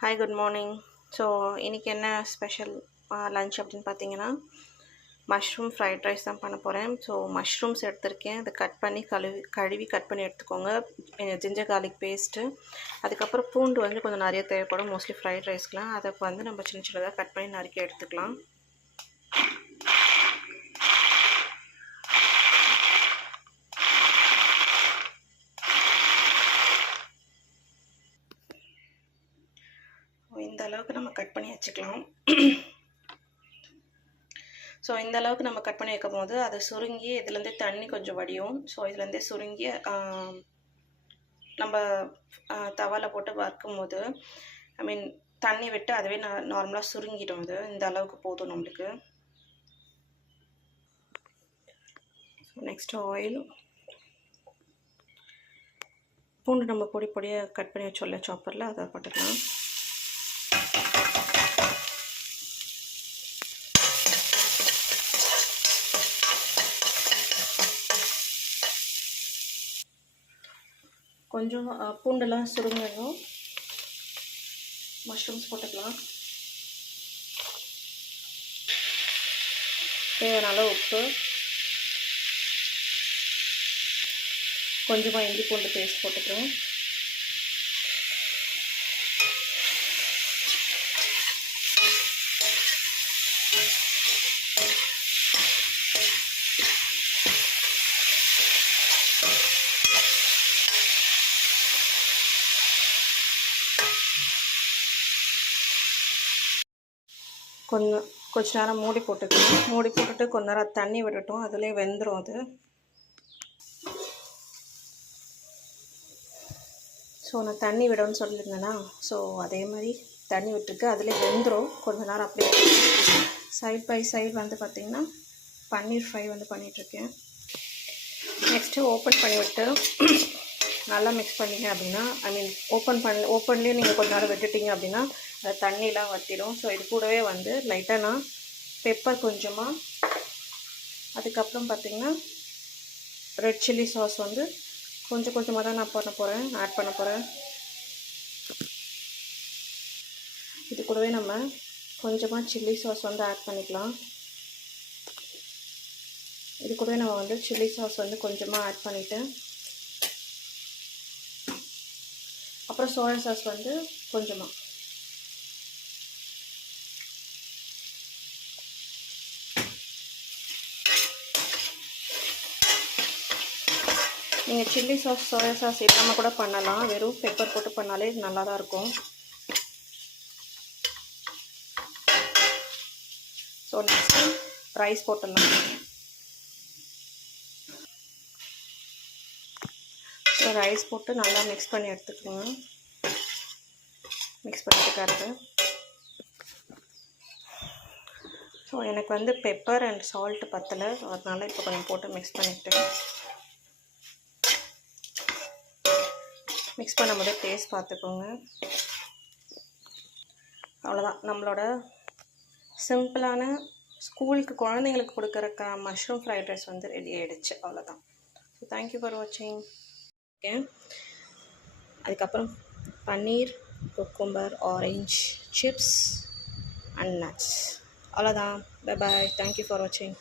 Hi good morning. So இன்றைக்கி என்ன special lunch அப்படின்னு பார்த்தீங்கன்னா மஷ்ரூம் ஃப்ரைட் ரைஸ் தான் பண்ண போகிறேன். ஸோ மஷ்ரூம்ஸ் எடுத்திருக்கேன், அதை கட் பண்ணி கழுவி கட் பண்ணி எடுத்துக்கோங்க. ஜிஞ்சர் கார்லிக் பேஸ்ட்டு, அதுக்கப்புறம் பூண்டு வந்து கொஞ்சம் நிறைய தேவைப்படும் மோஸ்ட்லி ஃப்ரைட் ரைஸ்க்கெலாம். அதை வந்து நம்ம சின்ன சின்னதாக கட் பண்ணி நறுக்கி எடுத்துக்கலாம். இந்த அளவுக்கு நம்ம கட் பண்ணி வச்சுக்கலாம். ஸோ இந்த அளவுக்கு நம்ம கட் பண்ணி வைக்கும் போது அது சுருங்கி இதுலேருந்தே தண்ணி கொஞ்சம் வடியும். ஸோ இதுலேருந்தே சுருங்கி நம்ம தவாவில் போட்டு வறுக்கும் போது தண்ணி விட்டு அதுவே நார்மலாக சுருங்கிடும். இது இந்த அளவுக்கு போதும் நம்மளுக்கு. ஸோ நெக்ஸ்ட்டு ஆயில், பூண்டு நம்ம பொடி பொடியாக கட் பண்ணி வச்சோம்ல சாப்பரில், அதை போட்டுக்கலாம். கொஞ்சம் பூண்டெல்லாம் சுருங்கணும். மஷ்ரூம்ஸ் போட்டுக்கலாம். தேவையான உப்பு, கொஞ்சமாக இஞ்சி பூண்டு பேஸ்ட் போட்டுக்கிறோம். கொஞ்ச நேரம் மூடி போட்டுக்கலாம். மூடி போட்டுட்டு கொஞ்ச நேரம் தண்ணி விடட்டும், அதிலே வெந்துடும் அது. ஸோ நான் தண்ணி விடணும்னு சொல்லியிருந்தேன்னா, ஸோ அதே மாதிரி தண்ணி விட்டுருக்கு, அதிலே வெந்துடும். கொஞ்ச நேரம் அப்படியே சைட் பை சைடு வந்து பார்த்திங்கன்னா பன்னீர் ஃப்ரை வந்து பண்ணிகிட்ருக்கேன். நெக்ஸ்ட்டு ஓப்பன் பண்ணி விட்டு நல்லா மிக்ஸ் பண்ணிங்க அப்படின்னா, ஓப்பன்லேயே நீங்கள் கொஞ்ச நேரம் விட்டுட்டிங்க அப்படின்னா அது தண்ணியெலாம் வற்றிடும். ஸோ இது கூடவே வந்து லைட்டாக நான் பெப்பர் கொஞ்சமாக, அதுக்கப்புறம் பார்த்திங்கன்னா ரெட் சில்லி சாஸ் வந்து கொஞ்சம் கொஞ்சமாக தான் நான் ஆட் பண்ண போகிறேன். இது கூடவே நம்ம கொஞ்சமாக சில்லி சாஸ் வந்து ஆட் பண்ணிக்கலாம். இது கூடவே நம்ம வந்து சில்லி சாஸ் வந்து கொஞ்சமாக ஆட் பண்ணிவிட்டு, அப்புறம் சோயா சாஸ் வந்து கொஞ்சமாக. நீங்கள் சில்லி சாஸ் சோயா சாஸ் இல்லாமல் கூட பண்ணலாம், வெறும் பெப்பர் போட்டு பண்ணாலே நல்லா தான் இருக்கும். ஸோ நெக்ஸ்ட்டு ரைஸ் போட்டுடலாம். ஸோ ரைஸ் போட்டு நல்லா மிக்ஸ் பண்ணி எடுத்துக்கோங்க. மிக்ஸ் பண்ணிட்டு ஸோ எனக்கு வந்து பெப்பர் அண்ட் சால்ட்டு பத்தலை, அதனால் இப்போ கொஞ்சம் போட்டு மிக்ஸ் பண்ணிவிட்டு, மிக்ஸ் பண்ணும்போது டேஸ்ட் பார்த்துக்கோங்க. அவ்வளோதான், நம்மளோட சிம்பிளான ஸ்கூலுக்கு குழந்தைங்களுக்கு கொடுக்குற மஷ்ரூம் ஃப்ரைட் ரைஸ் வந்து ரெடி ஆகிடுச்சு. அவ்வளோதான். ஸோ தேங்க்யூ ஃபார் வாட்சிங். ஓகே, அதுக்கப்புறம் paneer, cucumber, orange chips and nuts. அவ்வளோதான். Bye bye. தேங்க்யூ ஃபார் வாட்சிங்.